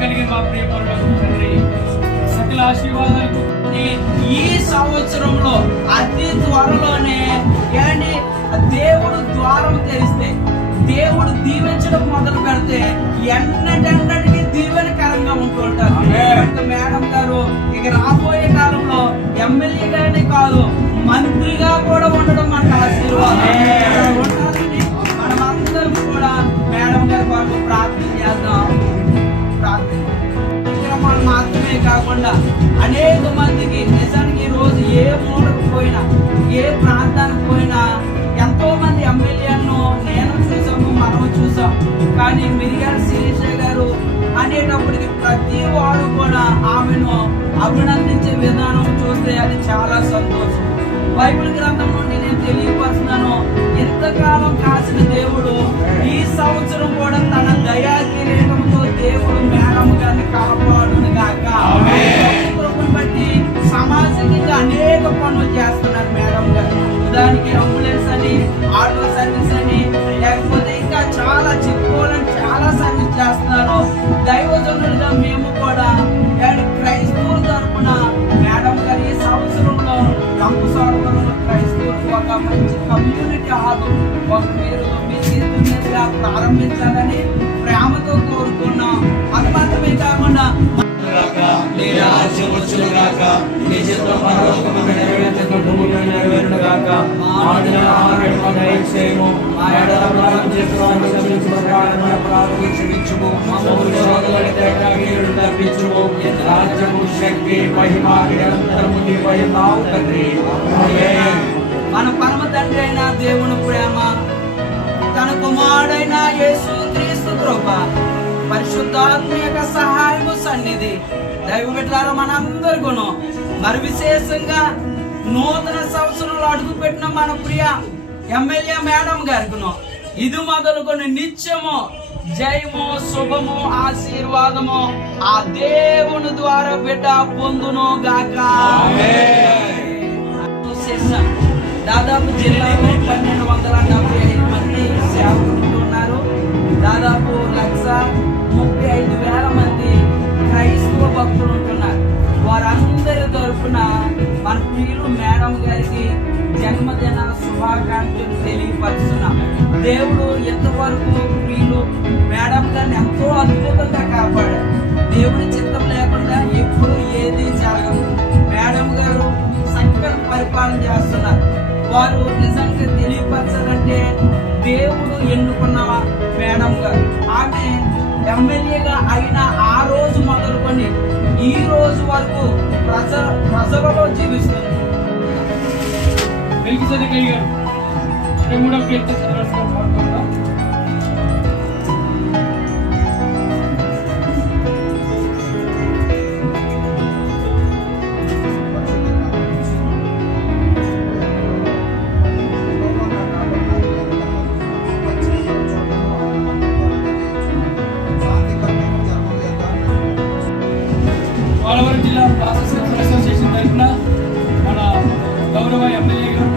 కలిగిన మా ప్రియ పరలోకపు తండ్రి, సకల ఆశీర్వాదాలకు ఈ సంవత్సరంలో అతి త్వరలోనే ఏంటి దేవుడు ద్వారం తెరిస్తే, దేవుడు దీవించడం మొదలు పెడితే ఎన్నటెన్నటికి దీవెనకరంగా ఉంటుంటారు. మేడం గారు ఇక రాబోయే కాలంలో ఎమ్మెల్యేగానే కాదు, మంత్రిగా కూడా ఉండడం మనకు ఆశీర్వాదం ఉండాలని మనమందరం కూడా మేడం గారి కొరకు ప్రార్థన చేద్దాం. కార్యక్రమాలు మాత్రమే కాకుండా అనేక మందికి నిజానికి ఈ రోజు ఏ మూలకు పోయినా, ఏ ప్రాంతానికి పోయినా ఎంతో మంది ఎమ్మెల్యేలను నేను చూసాము, మనము చూసాం. కానీ మిరియాల శిరీష గారు అనేటప్పటికి ప్రతి వాడు కూడా ఆమెను అభినందించే విధానం చూస్తే అది చాలా సంతోషం. బైబిల్ గ్రంథం నుండి నేను తెలియపరుస్తున్నాను, ఎంతకాలం కాసిన దేవుడు ఈ సంవత్సరం కూడా తన దయా కిరీటంతో దేవుడు మేడం గారిని కాపాడును గాక. కృపను బట్టి సామాజికంగా అనేక పనులు చేస్తున్నారు మేడం గారు. దానికి అంబులెన్స్ అని, ఆటో సర్వీస్ అని, లేకపోతే ఇంకా చాలా చెప్పుకోవాలని చాలా సర్వీస్ చేస్తున్నారు. దైవజనులుగా మేము కూడా క్రైస్తవుల తరఫున మేడం గారు ఈ సంవత్సరంలో రంపసాగరంలో క్రైస్తవులకు ఒక మంచి కమ్యూనిటీ హాల్ ఒక మీరు మీ చేతుల మీదుగా ప్రారంభించాలని ప్రేమతో కోరుకున్నాం. అది మాత్రమే కాకుండా మన పరమ తండ్రి అయిన దేవుని ప్రేమ, తన కుమారుడైన యేసు క్రీస్తు కృప, పరిశుద్ధాత్మ యొక్క సహాయము సన్నిధి దైవ బిడ్డలారా మనందరికీ మరి విశేషంగా నూతన సంవత్సరంలో అడుగుపెట్టిన మన ప్రియ ఎమ్మెల్యే మేడం గారికి ఇది మొదలుకొని నిత్యము జయము, శుభము, ఆశీర్వాదము ఆ దేవుని ద్వారా బిడ్డ పొందును గాక. దాదాపు జిల్లాలో 1275 మంది సేవకులు ఉన్నారు. దాదాపు 135,000 మంది క్రైస్తవ భక్తులు ఉంటున్నారు. వారందరి తరఫున మన ప్రియులు మేడం గారికి జన్మదిన శుభాకాంక్షలు తెలియపరుస్తున్నాం. దేవుడు ఎంతవరకు ప్రియులు మేడం గారిని ఎంతో అద్భుతంగా కాపాడారు. దేవుడి చిత్తం లేకుండా ఎప్పుడు ఏది జరగదు. మేడం గారు చక్కని పరిపాలన చేస్తున్నారు. వారు నిజంగా తెలియపరచాలంటే దేవుడు ఎన్నుకున్న మేడం గారు, ఆమె ఎమ్మెల్యేగా అయిన ఆ రోజు మొదలుకొని ఈ రోజు వరకు ప్రజలలో జీవిస్తుంది. పోలవరం జిల్లా ప్రాసెస్ అసోసియేషన్ తరఫున మన గౌరవ ఎమ్మెల్యే గారు